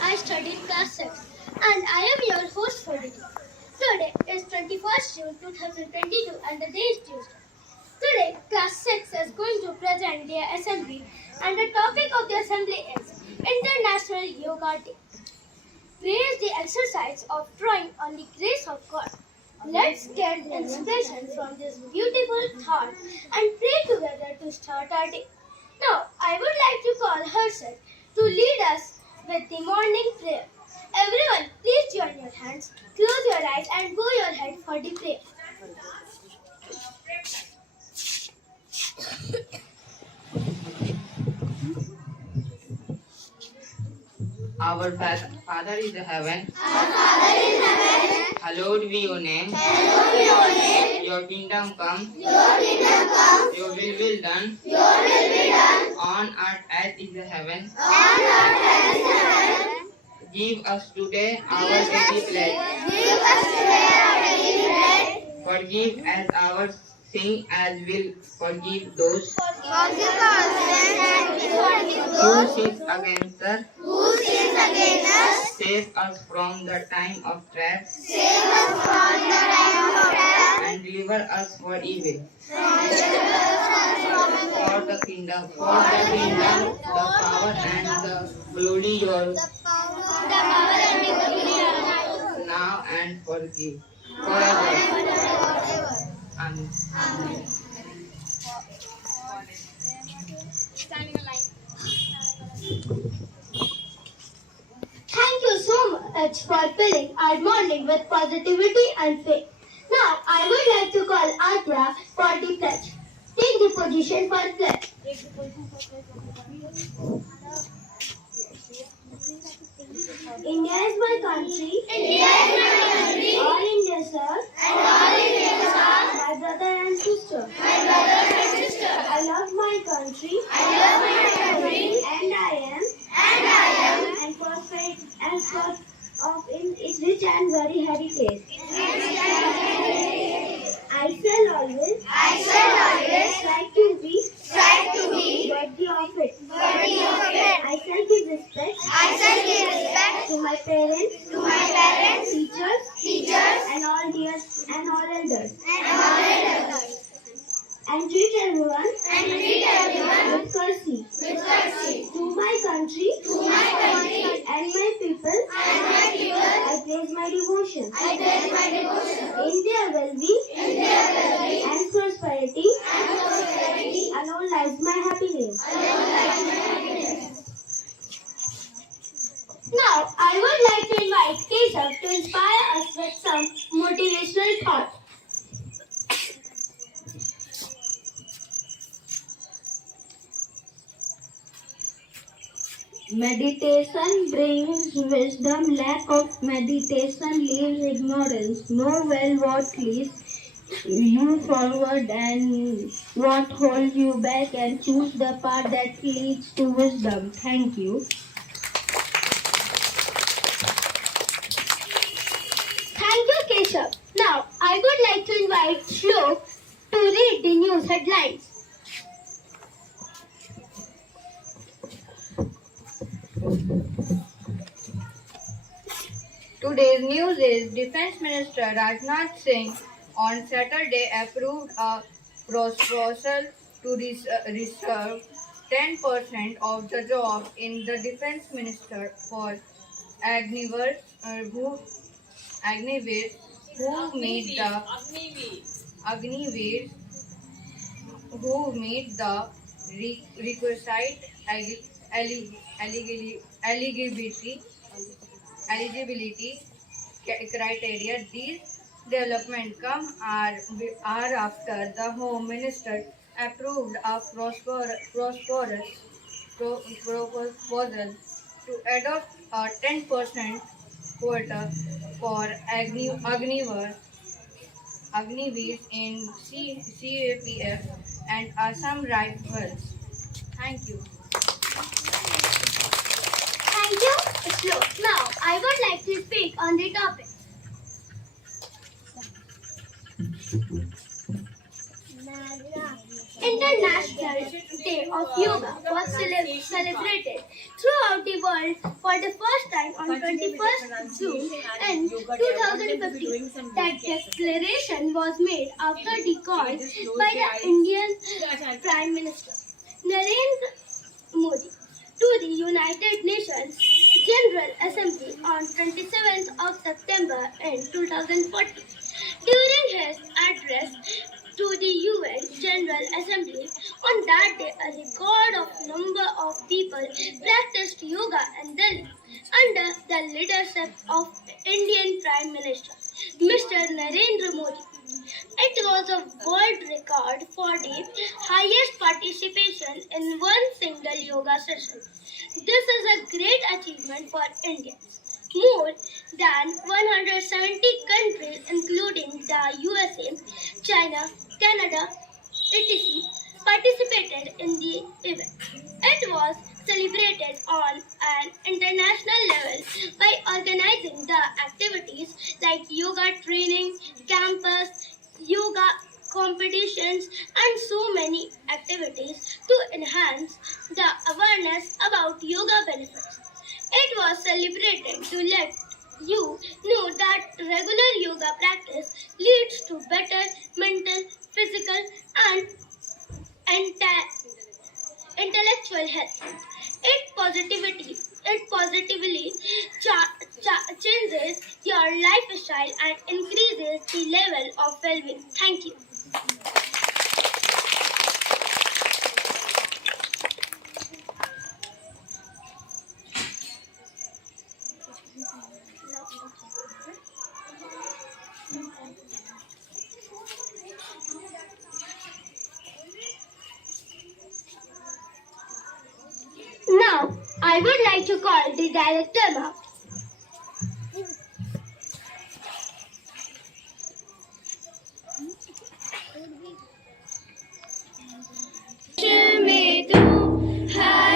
I study class 6 and I am your host for today. Today is 21st June 2022 and the day is Tuesday. Today, class 6 is going to present their assembly and the topic of the assembly is International Yoga Day. Prayer is the exercise of drawing on the grace of God. Let's get inspiration from this beautiful thought and pray together to start our day. Now, I would like to call Harshad to lead us with the morning prayer. Everyone, please join your hands, close your eyes and bow your head for the prayer. Our Father is in heaven. Hallowed be your name. Your kingdom come. Your will be done. On earth as in heaven. Give us today our daily bread. Forgive us our sin as will forgive those who sin against us. Save us from the time of traps. And deliver us for evil. For the kingdom, the power and the glory yours, now and forever. Amen. Thank you so much for filling our morning with positivity and faith. Now, I would like to call Adra for the pledge. Take the position for pledge. India is my country. All India, sir. My brother and sister. I love my country. And I am. And prosperity and of in its rich and very heritage. I shall always strive to be worthy of it. I shall give respect to my parents, teachers, and all elders. And treat everyone with courtesy. To my country and my people, I place my devotion. In their well-being and prosperity, alone lies my happiness. Now, I would like to invite Keshav to inspire us with some motivational thought. Meditation brings wisdom, lack of meditation leaves ignorance. Know well what leads you forward and what holds you back, and choose the path that leads to wisdom. Thank you. Thank you, Keshav. Now, I would like to invite Shlok to read the news headlines. Today's news is Defense Minister Rajnath Singh on Saturday approved a proposal to reserve 10% of the job in the Defense Minister for Agnivirs who meet the requisite eligibility criteria. These developments come are after the Home Minister approved a prosperous proposal to adopt a 10% quota for Agniveer in CAPF and Assam Rifles. Thank you. Thank you, Shlok. Now, I would like to speak on the topic. International Day of Yoga was celebrated throughout the world for the first time on 21st June in 2015. That declaration was made after the call by the Indian Prime Minister Narendra Modi to the United Nations General Assembly on 27th of September in 2014. During his address to the UN General Assembly on that day, a record of number of people practiced yoga in Delhi under the leadership of Indian Prime Minister Mr. Narendra Modi. It was a world record for the highest participation in one single yoga session. This is a great achievement for India. More than 170 countries, including the USA, China, Canada, etc., participated in the event. It was celebrated on an international level by organizing the activities like yoga training, campus, yoga competitions, and so many activities to enhance the awareness about yoga benefits. It was celebrated to let you know that regular yoga practice leads to better mental, physical, and intellectual health. It positively changes your lifestyle and increases the level of well-being. Thank you. Now, I would like to call the director now. में तू है